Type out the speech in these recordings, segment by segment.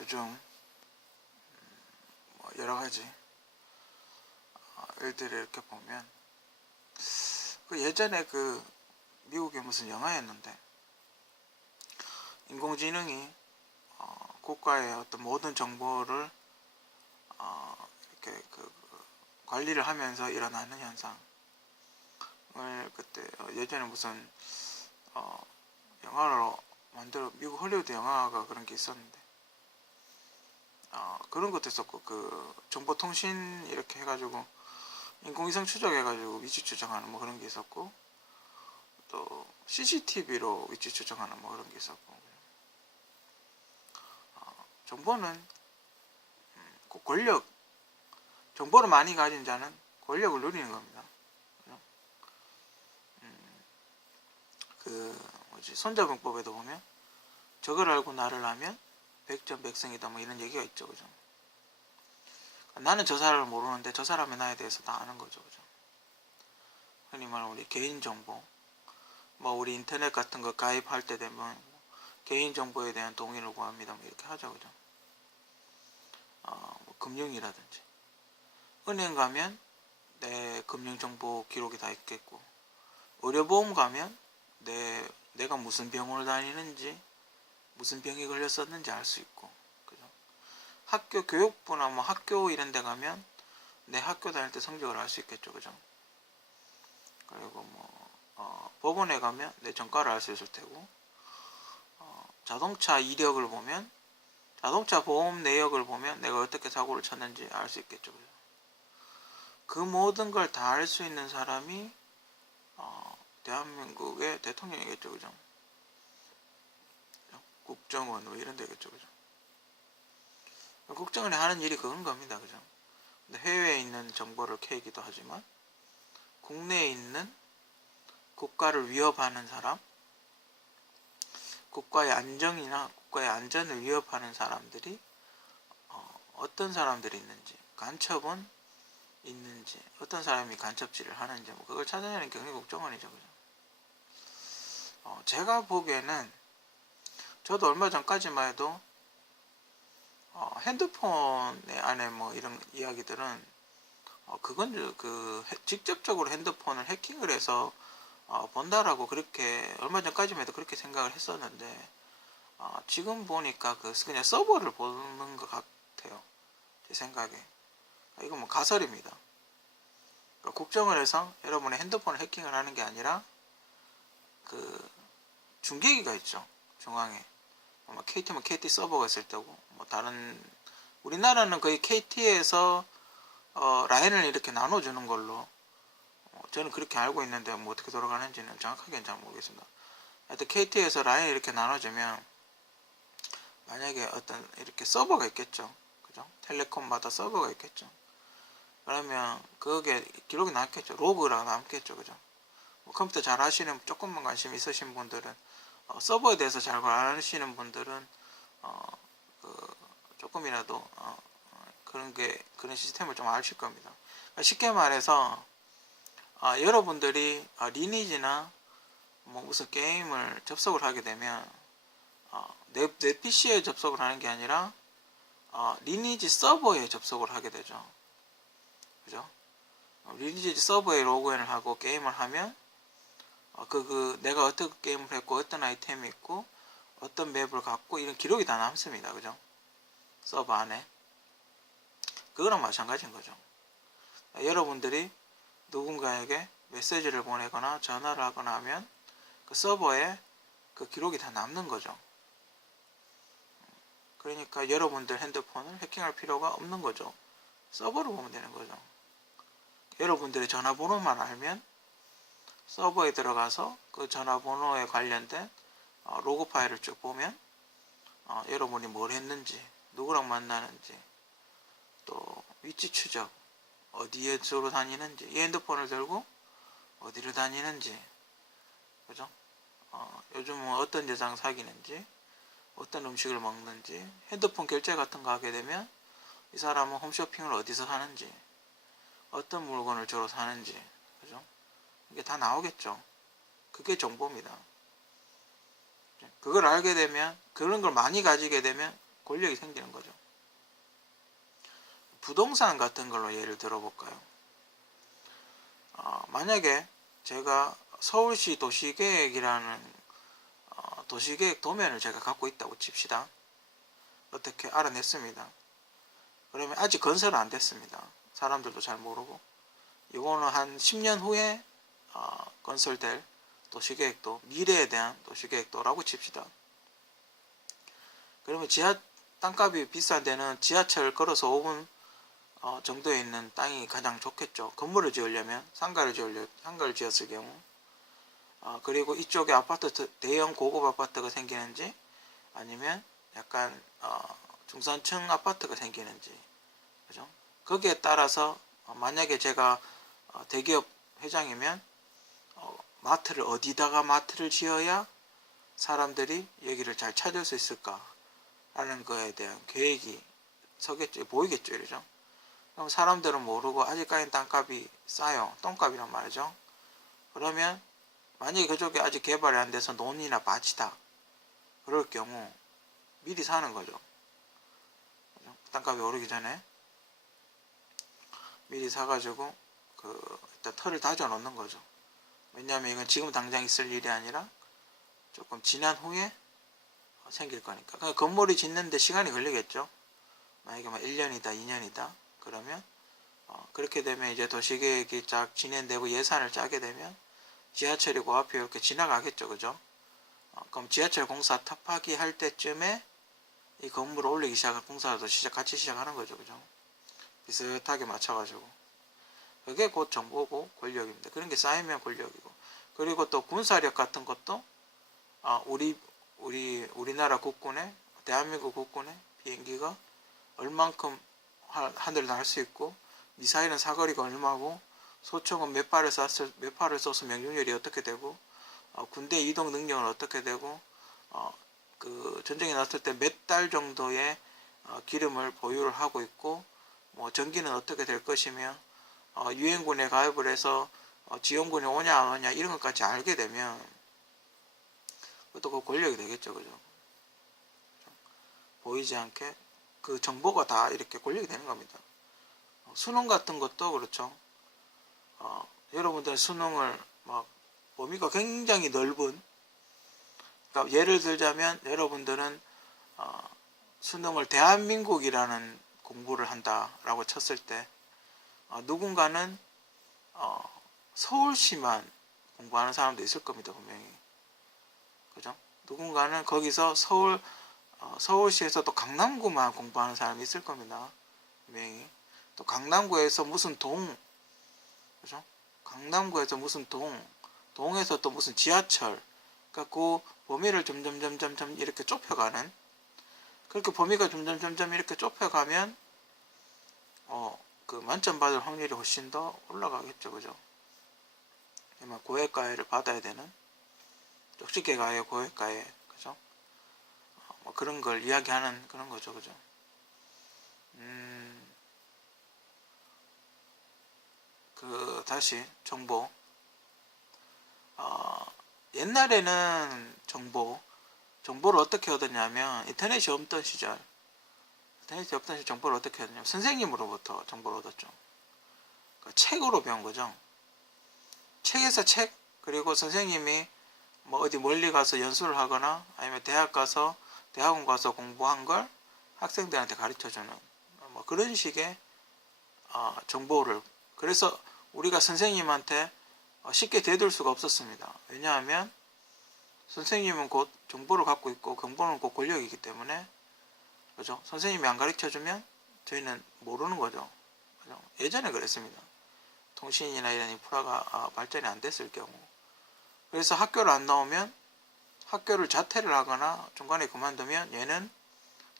요즘 뭐 여러 가지 일들을 이렇게 보면 그 예전에 그 미국의 무슨 영화였는데 인공지능이 국가의 어떤 모든 정보를 이렇게 관리를 하면서 일어나는 현상을 그때 예전에 무슨 영화로 만들어 미국 헐리우드 영화가 그런 게 있었는데 그런 것도 있었고 그 정보통신 이렇게 해가지고 인공위성 추적해가지고 위치 추적하는 뭐 그런 게 있었고 또 CCTV로 위치 추적하는 뭐 그런 게 있었고 정보는 꼭 정보를 많이 가진 자는 권력을 누리는 겁니다. 그 손자병법에도 보면 저걸 알고 나를 하면 백전백승이다 뭐 이런 얘기가 있죠, 그죠? 나는 저 사람을 모르는데 저 사람의 나에 대해서 다 아는 거죠, 그죠? 흔히 말하는 우리 개인정보, 뭐 우리 인터넷 같은 거 가입할 때 되면 개인정보에 대한 동의를 구합니다, 뭐 이렇게 하죠, 그죠? 뭐 금융이라든지 은행 가면 내 금융정보 기록이 다 있겠고 의료보험 가면 내가 무슨 병원을 다니는지 무슨 병이 걸렸었는지 알 수 있고 그죠? 학교 교육부나 뭐 학교 이런 데 가면 내 학교 다닐 때 성적을 알 수 있겠죠, 그죠? 그리고 뭐 법원에 가면 내 전과를 알 수 있을 테고 자동차 이력을 보면 자동차 보험 내역을 보면 내가 어떻게 사고를 쳤는지 알 수 있겠죠, 그죠? 그 모든 걸 다 알 수 있는 사람이 대한민국의 대통령이겠죠, 그죠? 국정원 뭐 이런 데겠죠, 그죠? 국정원이 하는 일이 그런 겁니다, 그죠? 근데 해외에 있는 정보를 캐기도 하지만 국내에 있는 국가를 위협하는 사람, 국가의 안정이나 국가의 안전을 위협하는 사람들이 어떤 사람들이 있는지, 간첩은 있는지, 어떤 사람이 간첩질을 하는지 뭐 그걸 찾아내는 게 국정원이죠, 그죠? 제가 보기에는 저도 얼마 전까지만 해도 핸드폰 안에 뭐 이런 이야기들은 그건 직접적으로 핸드폰을 해킹을 해서 본다라고 그렇게 얼마 전까지만 해도 그렇게 생각을 했었는데 지금 보니까 그냥 서버를 보는 것 같아요, 제 생각에. 이건 뭐 가설입니다. 그러니까 국정원에서 여러분의 핸드폰을 해킹을 하는 게 아니라 그 중계기가 있죠, 중앙에. KT면 KT 서버가 있을 테고 뭐 다른 우리나라는 거의 KT에서 라인을 이렇게 나눠주는 걸로 저는 그렇게 알고 있는데 뭐 어떻게 돌아가는지는 정확하게는 잘 모르겠습니다. 하여튼 KT에서 라인을 이렇게 나눠주면 만약에 어떤 이렇게 서버가 있겠죠, 그죠? 텔레콤마다 서버가 있겠죠. 그러면 그게 기록이 남겠죠, 로그가 남겠죠, 그죠? 뭐 컴퓨터 잘 하시는 조금만 관심 있으신 분들은 서버에 대해서 잘 아시는 분들은 조금이라도 그런 시스템을 좀 아실 겁니다. 그러니까 쉽게 말해서 여러분들이 리니지나 뭐 무슨 게임을 접속을 하게 되면 내 PC에 접속을 하는 게 아니라 리니지 서버에 접속을 하게 되죠, 그죠? 리니지 서버에 로그인을 하고 게임을 하면 내가 어떤 게임을 했고 어떤 아이템이 있고 어떤 맵을 갖고 이런 기록이 다 남습니다, 그죠? 서버 안에. 그거랑 마찬가지인 거죠. 여러분들이 누군가에게 메시지를 보내거나 전화를 하거나 하면 그 서버에 그 기록이 다 남는 거죠. 그러니까 여러분들 핸드폰을 해킹할 필요가 없는 거죠. 서버로 보면 되는 거죠. 여러분들의 전화번호만 알면 서버에 들어가서 그 전화번호에 관련된 로그 파일을 쭉 보면 여러분이 뭘 했는지, 누구랑 만나는지, 또 위치 추적, 어디에 주로 다니는지, 이 핸드폰을 들고 어디를 다니는지, 그죠? 요즘은 어떤 여자랑 사귀는지, 어떤 음식을 먹는지, 핸드폰 결제 같은 거 하게 되면 이 사람은 홈쇼핑을 어디서 하는지, 어떤 물건을 주로 사는지, 그죠? 이게 다 나오겠죠. 그게 정보입니다. 그걸 알게 되면, 그런 걸 많이 가지게 되면 권력이 생기는 거죠. 부동산 같은 걸로 예를 들어볼까요? 만약에 제가 서울시 도시계획이라는 도시계획 도면을 제가 갖고 있다고 칩시다. 어떻게 알아냈습니다. 그러면 아직 건설은 안 됐습니다. 사람들도 잘 모르고. 이거는 한 10년 후에 건설될 도시계획도, 미래에 대한 도시계획도라고 칩시다. 그러면 땅값이 비싼 데는 지하철 걸어서 5분 정도에 있는 땅이 가장 좋겠죠. 건물을 지으려면 상가를 지었을 경우. 그리고 이쪽에 아파트, 대형 고급 아파트가 생기는지 아니면 약간 중산층 아파트가 생기는지, 그죠? 거기에 따라서 만약에 제가 대기업 회장이면 마트를 어디다가 마트를 지어야 사람들이 여기를 잘 찾을 수 있을까 라는 거에 대한 계획이 서겠죠. 보이겠죠. 이러죠. 그럼 사람들은 모르고 아직까지는 땅값이 싸요. 똥값이란 말이죠. 그러면 만약에 그쪽에 아직 개발이 안 돼서 논이나 밭이다. 그럴 경우 미리 사는 거죠. 땅값이 오르기 전에 미리 사가지고 일단 털을 다져 놓는 거죠. 왜냐하면 이건 지금 당장 있을 일이 아니라 조금 지난 후에 생길 거니까. 그러니까 건물이 짓는데 시간이 걸리겠죠. 만약에 1년이다, 2년이다. 그러면 그렇게 되면 이제 도시계획이 쫙 진행되고 예산을 짜게 되면 지하철이 그 앞에 이렇게 지나가겠죠. 그죠? 그럼 지하철 공사 탑하기 할 때쯤에 이 건물을 올리기 시작할 공사도 같이 시작하는 거죠. 그죠? 비슷하게 맞춰가지고. 그게 곧 정보고 권력입니다. 그런 게 쌓이면 권력이고. 그리고 또 군사력 같은 것도 우리나라 국군의, 대한민국 국군의 비행기가 얼만큼 하늘을 날 수 있고, 미사일은 사거리가 얼마고, 소총은 몇 발을 쏘서 명중률이 어떻게 되고, 군대 이동 능력은 어떻게 되고, 그 전쟁이 났을 때 몇 달 정도의 기름을 보유를 하고 있고, 뭐 전기는 어떻게 될 것이며, 유엔군에 가입을 해서 지원군이 오냐 안 오냐 이런 것까지 알게 되면 그것도 그 권력이 되겠죠. 그죠? 보이지 않게 그 정보가 다 이렇게 권력이 되는 겁니다. 수능 같은 것도 그렇죠. 여러분들 수능을 막 범위가 굉장히 넓은, 그러니까 예를 들자면 여러분들은 수능을 대한민국이라는 공부를 한다라고 쳤을 때 누군가는 서울시만 공부하는 사람도 있을 겁니다. 분명히. 그죠? 누군가는 거기서 서울시에서 또 강남구만 공부하는 사람이 있을 겁니다. 분명히. 또 강남구에서 무슨 그죠? 강남구에서 무슨 동에서 또 무슨 지하철. 그러니까 그 범위를 점점 이렇게 좁혀가는, 그렇게 범위가 점점 이렇게 좁혀가면 그 만점 받을 확률이 훨씬 더 올라가겠죠. 그죠? 고액가해를 받아야 되는, 쪽집게 가해, 고액가해, 그죠? 뭐 그런 걸 이야기하는 그런 거죠. 그죠? 다시 정보. 옛날에는 정보를 어떻게 얻었냐면, 인터넷이 없던 시절 정보를 어떻게 얻었냐면 선생님으로부터 정보를 얻었죠. 책으로 배운 거죠. 책에서 그리고 선생님이 뭐 어디 멀리 가서 연수를 하거나 아니면 대학원 가서 공부한 걸 학생들한테 가르쳐주는 뭐 그런 식의 정보를. 그래서 우리가 선생님한테 쉽게 대들 수가 없었습니다. 왜냐하면 선생님은 곧 정보를 갖고 있고 정보는 곧 권력이기 때문에, 그죠? 선생님이 안 가르쳐주면 저희는 모르는 거죠. 그죠? 예전에 그랬습니다. 통신이나 이런 인프라가 발전이 안 됐을 경우. 그래서 학교를 안 나오면, 학교를 자퇴를 하거나 중간에 그만두면 얘는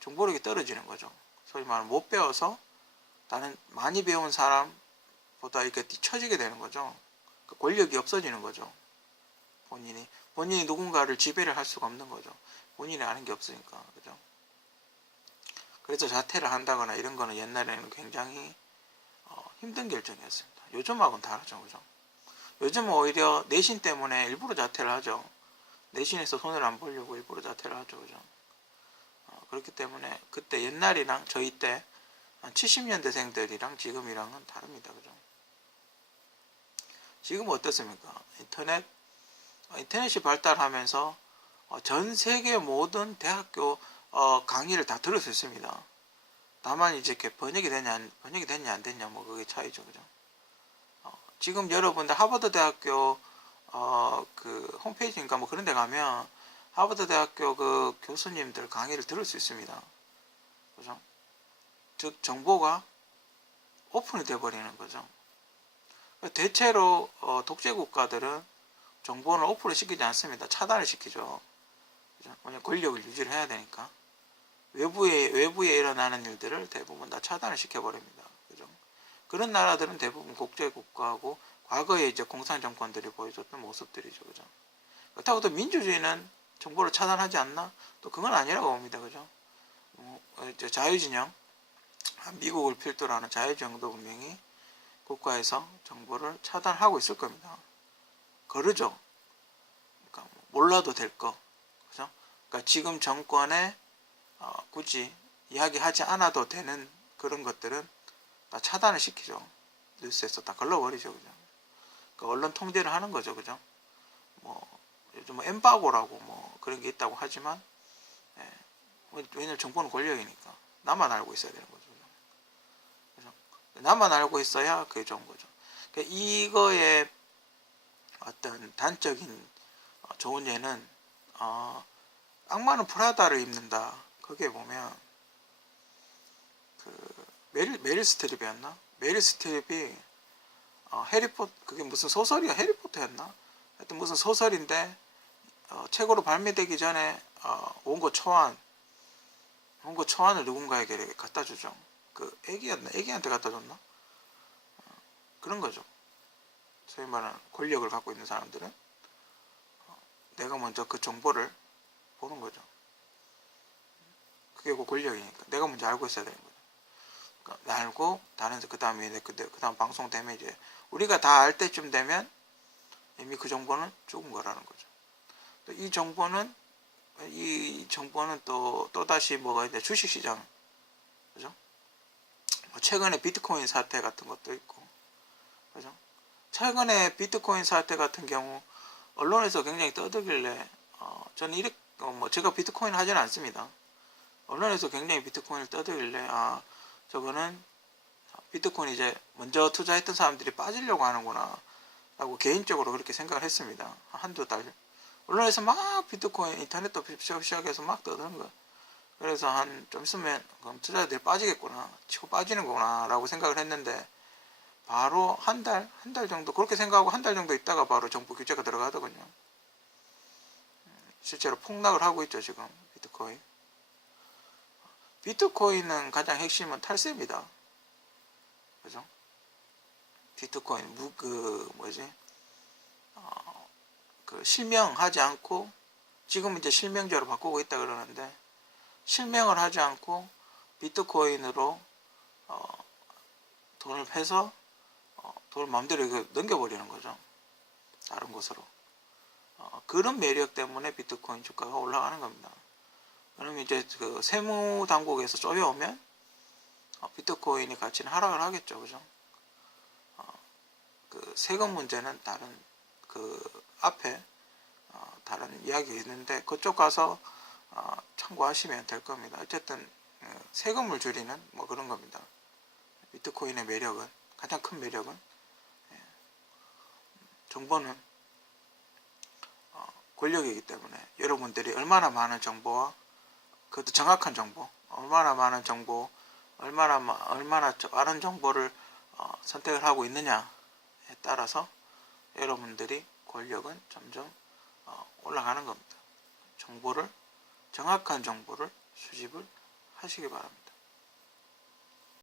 정보력이 떨어지는 거죠. 소위 말하면 못 배워서 다른 많이 배운 사람보다 이렇게 뒤처지게 되는 거죠. 권력이 없어지는 거죠. 본인이 누군가를 지배를 할 수가 없는 거죠. 본인이 아는 게 없으니까. 그죠? 그래서 자퇴를 한다거나 이런 거는 옛날에는 굉장히 힘든 결정이었습니다. 요즘하고는 다르죠. 그죠? 요즘은 오히려 내신 때문에 일부러 자퇴를 하죠. 내신에서 손을 안 보려고 일부러 자퇴를 하죠. 그죠? 그렇기 때문에 그때 옛날이랑 저희 때 한 70년대생들이랑 지금이랑은 다릅니다. 그죠? 지금 어떻습니까? 인터넷이 발달하면서 전 세계 모든 대학교 강의를 다 들을 수 있습니다. 다만 이제 이렇게 번역이 됐냐 안 됐냐 뭐 그게 차이죠. 그죠? 지금 여러분들 하버드 대학교 그 홈페이지인가 뭐 그런 데 가면 하버드 대학교 그 교수님들 강의를 들을 수 있습니다. 그죠? 즉 정보가 오픈이 돼 버리는 거죠. 대체로 독재 국가들은 정보를 오픈을 시키지 않습니다. 차단을 시키죠. 그죠? 왜냐면 권력을 유지를 해야 되니까. 외부에 일어나는 일들을 대부분 다 차단을 시켜버립니다. 그죠? 그런 나라들은 대부분 국제국가하고 과거에 이제 공산정권들이 보여줬던 모습들이죠. 그죠? 그렇다고 또 민주주의는 정보를 차단하지 않나? 또 그건 아니라고 봅니다. 그죠? 이제 자유진영, 미국을 필두로 하는 자유정도 분명히 국가에서 정보를 차단하고 있을 겁니다. 거르죠. 그러니까 몰라도 될 거. 그죠? 그러니까 지금 정권에 굳이 이야기하지 않아도 되는 그런 것들은 다 차단을 시키죠. 뉴스에서 다 걸러버리죠. 그죠? 그러니까 언론 통제를 하는 거죠. 그죠? 뭐, 요즘 뭐 엠바고라고 뭐 그런 게 있다고 하지만, 예, 왜냐면 정보는 권력이니까. 나만 알고 있어야 되는 거죠. 그죠? 나만 알고 있어야 그게 좋은 거죠. 그러니까 이거의 어떤 단적인 좋은 예는, 악마는 프라다를 입는다. 거기에 보면, 그, 메릴 스트립이었나? 메릴 스트립이 그게 무슨 소설이야? 해리포터였나? 하여튼 무슨 소설인데 책으로 발매되기 전에 원고 초안을 누군가에게 갖다 주죠. 그 애기한테 갖다 줬나? 그런 거죠. 소위 말하는 권력을 갖고 있는 사람들은 내가 먼저 그 정보를 보는 거죠. 그게 그 권력이니까 내가 먼저 알고 있어야 되는 거죠. 그러니까 알고 그 다음 방송되면 이제 우리가 다 알 때쯤 되면 이미 그 정보는 죽은 거라는 거죠. 또 이 정보는 또 다시 뭐가 있냐, 주식시장, 그죠? 최근에 비트코인 사태 같은 것도 있고, 그죠? 최근에 비트코인 사태 같은 경우 언론에서 굉장히 떠들길래 저는 제가 비트코인 하지는 않습니다. 언론에서 굉장히 비트코인을 떠들길래 저거는 비트코인 이제 먼저 투자했던 사람들이 빠지려고 하는구나 라고 개인적으로 그렇게 생각을 했습니다. 한두 달. 언론에서 막 비트코인 인터넷도 시작해서 막 떠드는 거야. 그래서 좀 있으면 그럼 투자자들이 빠지겠구나, 치고 빠지는구나 라고 생각을 했는데, 바로 한 달 정도 그렇게 생각하고 한 달 정도 있다가 바로 정부 규제가 들어가더군요. 실제로 폭락을 하고 있죠 지금 비트코인. 비트코인은 가장 핵심은 탈세입니다. 그죠? 비트코인 실명하지 않고, 지금 이제 실명제로 바꾸고 있다 그러는데, 실명을 하지 않고 비트코인으로 돈을 패서 돈을 마음대로 넘겨버리는 거죠. 다른 곳으로. 그런 매력 때문에 비트코인 주가가 올라가는 겁니다. 그러면 이제 그 세무 당국에서 쪼여오면 비트코인이 가치는 하락을 하겠죠. 그죠? 그 세금 문제는 다른 앞에 다른 이야기가 있는데 그쪽 가서 참고하시면 될 겁니다. 어쨌든 세금을 줄이는 뭐 그런 겁니다. 비트코인의 매력은, 가장 큰 매력은 정보는 권력이기 때문에 여러분들이 얼마나 많은 정보와 그것도 정확한 정보, 얼마나 많은 정보, 얼마나 빠른 정보를 선택을 하고 있느냐에 따라서 여러분들이 권력은 점점 올라가는 겁니다. 정확한 정보를 수집을 하시기 바랍니다.